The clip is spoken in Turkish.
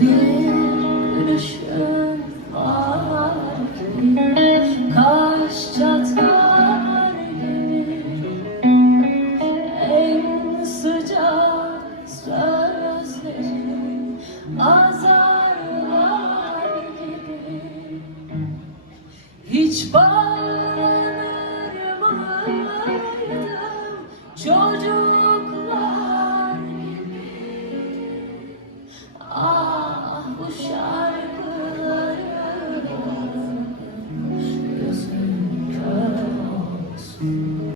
Bir gülüşün var gibi kaş en sıcak sözlerin azarlar gibi hiç bağlanır mıydım çocuklar 不想